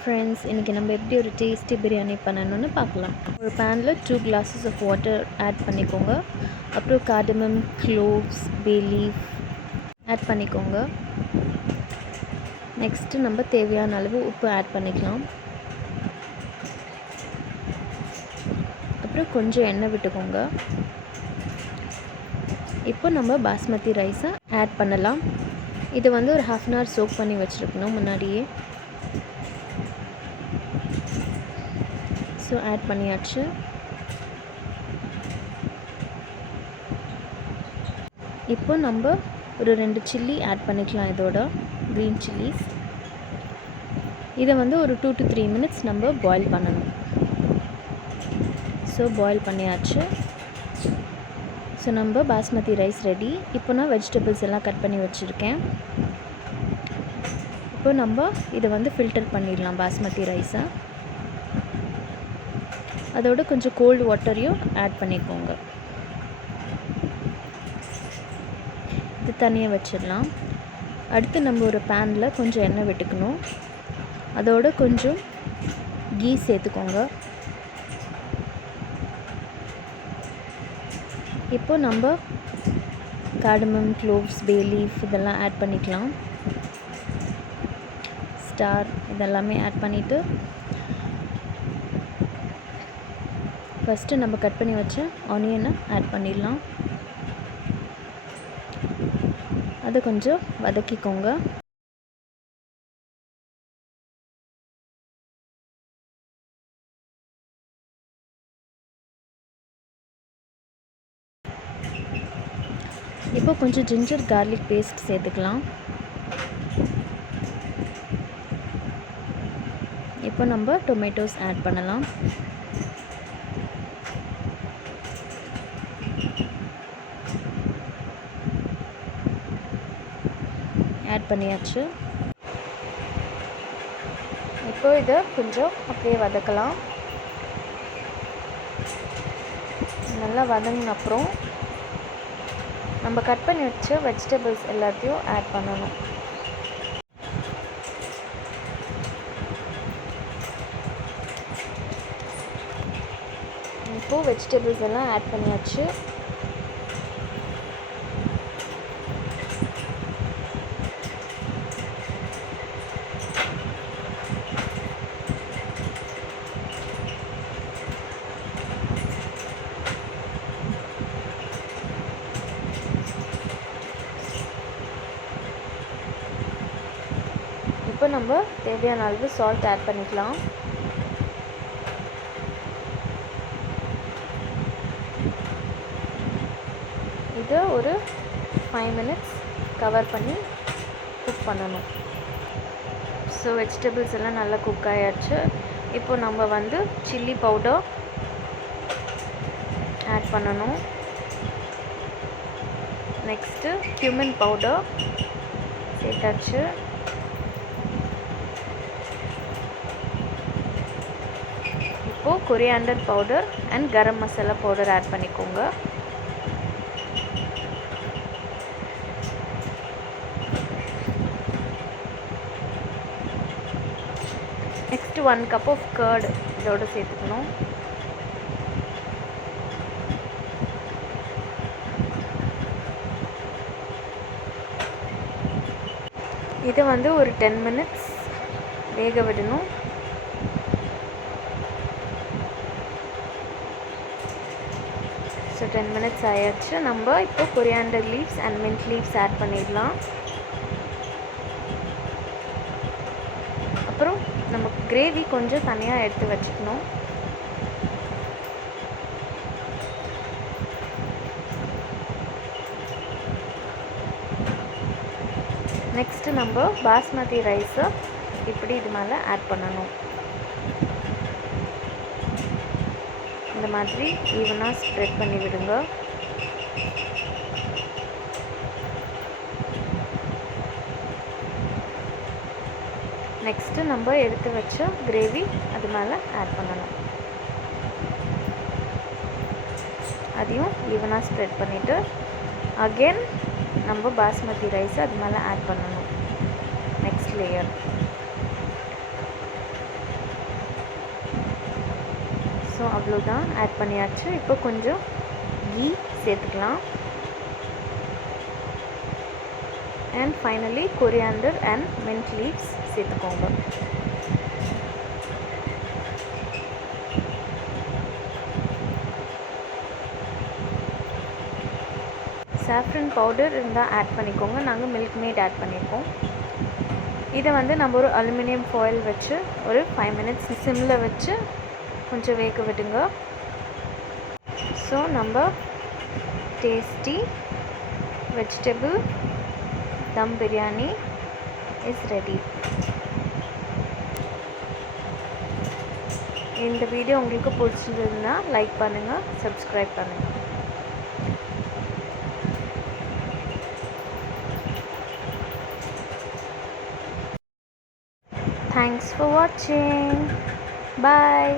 Friends, இன்றைக்கி நம்ம எப்படி ஒரு டேஸ்டி பிரியாணி பண்ணணும்னு பார்க்கலாம். ஒரு பேனில் 2 glasses ஆஃப் வாட்டர் ஆட் பண்ணிக்கோங்க. அப்புறம் cardamom, cloves, bay leaf add பண்ணிக்கோங்க. நெக்ஸ்ட்டு நம்ம தேவையான அளவு உப்பு ஆட் பண்ணிக்கலாம். அப்புறம் கொஞ்சம் எண்ணெய் விட்டுக்கோங்க. இப்போ நம்ம பாஸ்மதி ரைஸை ஆட் பண்ணலாம். இது வந்து ஒரு 1/2 hour சோக் பண்ணி வச்சுருக்கணும் முன்னாடியே. ஸோ ஆட் பண்ணியாச்சு. இப்போ நம்ம ஒரு 2 சில்லி ஆட் பண்ணிக்கலாம். இதோட க்ரீன் சில்லிஸ். இதை வந்து ஒரு 2 to 3 minutes நம்ம பாயில் பண்ணணும். ஸோ பாயில் பண்ணியாச்சு. ஸோ நம்ம பாஸ்மதி ரைஸ் ரெடி. இப்போ நான் வெஜிடபிள்ஸ் எல்லாம் கட் பண்ணி வச்சுருக்கேன். இப்போ நம்ம இதை வந்து ஃபில்டர் பண்ணிடலாம் பாஸ்மதி ரைஸை. அதோட கொஞ்சம் கோல்டு வாட்டரையும் ஆட் பண்ணிக்கோங்க. இது தனியாக வச்சிடலாம். அடுத்து நம்ம ஒரு பேனில் கொஞ்சம் எண்ணெய் விட்டுக்கணும். அதோட கொஞ்சம் கீ சேர்த்துக்கோங்க. இப்போ நம்ம கார்டமம், க்ளோவ்ஸ், பே லீஃப் இதெல்லாம் ஆட் பண்ணிக்கலாம். ஸ்டார் இதெல்லாமே ஆட் பண்ணிவிட்டு ஃபஸ்ட்டு நம்ம கட் பண்ணி வச்ச ஆனியனை ஆட் பண்ணிடலாம். அதை கொஞ்சம் வதக்கிக்கோங்க. இப்போ கொஞ்சம் ஜிஞ்சர் கார்லிக் பேஸ்ட் சேர்த்துக்கலாம். இப்போ நம்ம டொமேட்டோஸ் ஆட் பண்ணலாம். ஆட் பண்ணியாச்சு. இப்போ இதை கொஞ்சம் அப்படியே வதக்கலாம். நல்லா வதங்கின அப்புறம் நம்ம கட் பண்ணி வச்ச வெஜிடபிள்ஸ் எல்லாத்தையும் ஆட் பண்ணணும். இப்போது வெஜிடபிள்ஸ் எல்லாம் ஆட் பண்ணியாச்சு. இப்போ நம்ம தேவையான அளவு சால்ட் ஆட் பண்ணிக்கலாம். இதை ஒரு 5 minutes கவர் பண்ணி குக் பண்ணணும். ஸோ வெஜிடபிள்ஸ் எல்லாம் நல்லா குக் ஆகிடுச்சு. இப்போ நம்ம வந்து சில்லி பவுடர் ஆட் பண்ணணும். நெக்ஸ்ட்டு cumin பவுடர் சேர்த்தாச்சு. இப்போது coriander powder and garam masala powder add பண்ணிக்கோங்க. நெக்ஸ்ட்டு 1 cup ஆஃப் கர்டு இதோடு சேர்த்துக்கணும். இதை வந்து ஒரு 10 minutes வேக விடணும். ஸோ 10 minutes ஆயாச்சு. நம்ம இப்போ coriander leaves and mint leaves add பண்ணிடலாம். அப்புறம் நம்ம கிரேவி கொஞ்சம் தனியாக எடுத்து வச்சுக்கணும். நெக்ஸ்ட்டு நம்ம பாஸ்மதி ரைஸை இப்படி இது மேலே ஆட் பண்ணணும். இந்த மாதிரி ஈவனாக ஸ்ப்ரெட் பண்ணி விடுங்க. நெக்ஸ்ட்டு நம்ம எடுத்து வச்ச கிரேவி அது மேலே ஆட் பண்ணணும். அதையும் ஈவனாக ஸ்ப்ரெட் பண்ணிவிட்டு அகெயின் நம்ம பாஸ்மதி ரைஸை அது மேலே ஆட் பண்ணணும். நெக்ஸ்ட் லேயர் ஸோ அவ்வளோதான், ஆட் பண்ணியாச்சு. இப்போ கொஞ்சம் கீ சேர்த்துக்கலாம். And finally coriander and mint leaves சேர்த்துக்கோங்க. சாஃப்ரன் பவுடர் இருந்தால் ஆட் பண்ணிக்கோங்க. நாங்கள் மில்க் மேட் ஆட் பண்ணியிருக்கோம். இதை வந்து நம்ம ஒரு அலுமினியம் ஃபாயில் வச்சு ஒரு 5 மினிட்ஸ் சிம்மில் வச்சு கொஞ்சம் வேக விடுங்க. ஸோ நம்ம tasty vegetable them biryani is ready. இந்த வீடியோ உங்களுக்கு பிடிச்சிருந்ததுன்னா லைக் பண்ணுங்கள், சப்ஸ்கிரைப் பண்ணுங்கள். Thanks for watching. Bye.